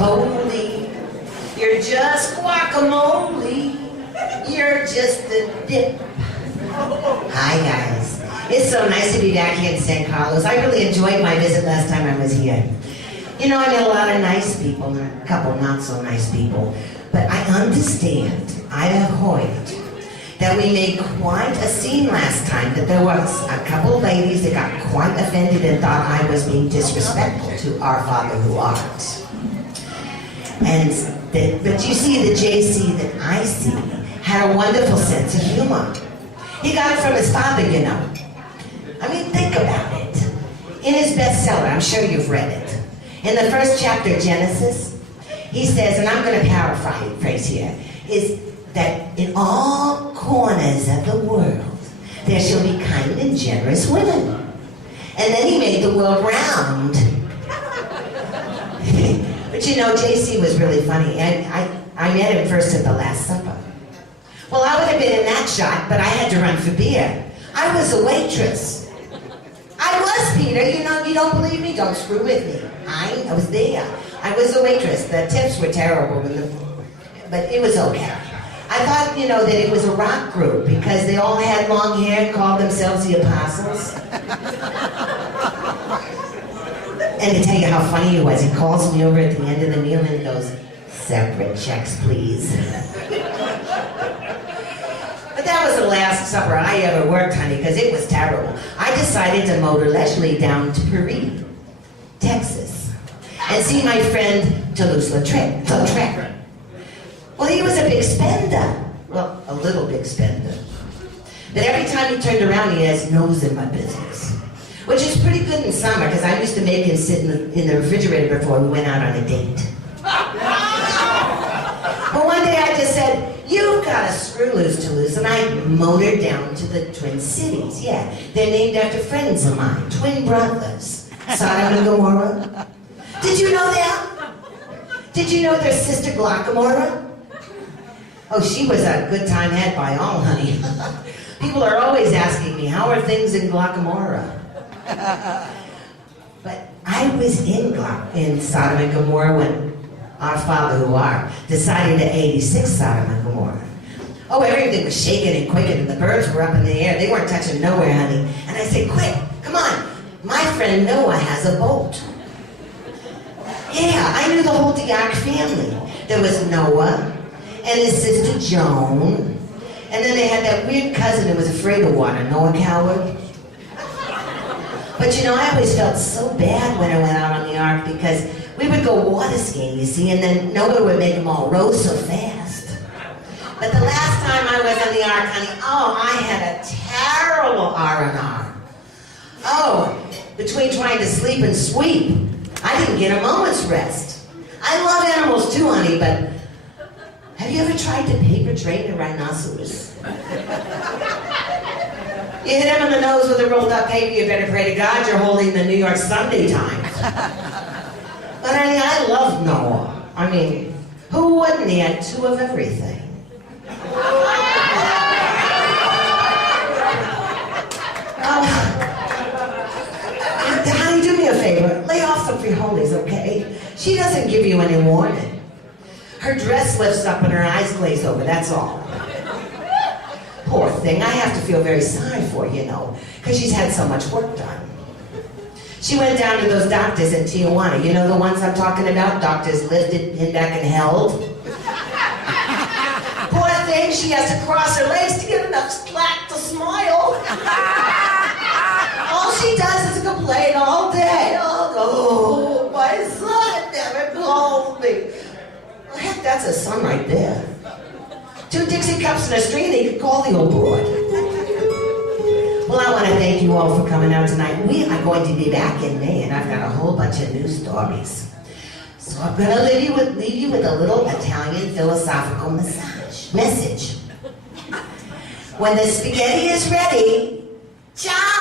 holy. You're just guacamole. You're just a dip. Hi, guys. It's so nice to be back here in San Carlos. I really enjoyed my visit last time I was here. You know, I met a lot of nice people, and a couple not so nice people. But I understand, I have heard, that we made quite a scene last time, that there was a couple of ladies that got quite offended and thought I was being disrespectful to our Father who art. But you see, the JC that I see had a wonderful sense of humor. He got it from his father, you know. I mean, think about it. In his bestseller, I'm sure you've read it, in the first chapter, Genesis, he says, and I'm going to paraphrase here, is that in all corners of the world, there shall be kind and generous women. And then he made the world round. But you know, JC was really funny, and I met him first at the Last Supper. Well, I would have been in that shot, but I had to run for beer. I was a waitress. I was, Peter. You know, you don't believe me? Don't screw with me. I was there. I was a waitress. The tips were terrible, but it was okay. I thought, you know, that it was a rock group because they all had long hair and called themselves the Apostles. And to tell you how funny he was, he calls me over at the end of the meal and he goes, "Separate checks, please." But that was the last supper I ever worked, honey, because it was terrible. I decided to motor leisurely down to Paris, Texas, and see my friend Toulouse-Lautrec. Well, he was a big spender. Well, a little big spender. But every time he turned around, he has nose in my business. Which is pretty good in summer, because I used to make him sit in the refrigerator before we went out on a date. But one day I just said, "You've got a screw loose, Toulouse," and I motored down to the Twin Cities. Yeah, they're named after friends of mine, twin brothers, Sodom and Gomorrah. Did you know that? Did you know their sister Glockamora? Oh, she was a good time had by all, honey. People are always asking me, how are things in Glockamora? But I was in Sodom and Gomorrah when our Father who art decided to 86 Sodom and Gomorrah. Oh, everything was shaking and quaking and the birds were up in the air. They weren't touching nowhere, honey. And I said, "Quick, come on. My friend Noah has a boat." Yeah, I knew the whole Diak family. There was Noah and his sister Joan. And then they had that weird cousin who was afraid of water, Noah Coward. But you know, I always felt so bad when I went out on the ark because we would go water skiing, you see, and then Noah would make them all row so fast. But the last time I was on the ark, honey, oh, I had a terrible R&R. Oh, between trying to sleep and sweep, I didn't get a moment's rest. I love animals too, honey, but have you ever tried to paper train a rhinoceros? You hit him in the nose with a rolled up paper, you better pray to God you're holding the New York Sunday Times. But honey, I love Noah. I mean, who wouldn't? He had two of everything. Honey, do me a favor. Lay off the frijoles, okay? She doesn't give you any warning. Her dress lifts up and her eyes glaze over, that's all. Poor thing, I have to feel very sorry for, you know, because she's had so much work done. She went down to those doctors in Tijuana. You know the ones I'm talking about? Doctors lifted, pinned back, and held. Poor thing, she has to cross her legs to get enough slack to smile. All she does is complain all day. Oh, my son never called me. Well, heck, that's a son right there. 2 Dixie cups and a string, they could call the old broad. Well, I want to thank you all for coming out tonight. We are going to be back in May, and I've got a whole bunch of new stories. So I'm going to leave you with a little Italian philosophical message. When the spaghetti is ready, ciao!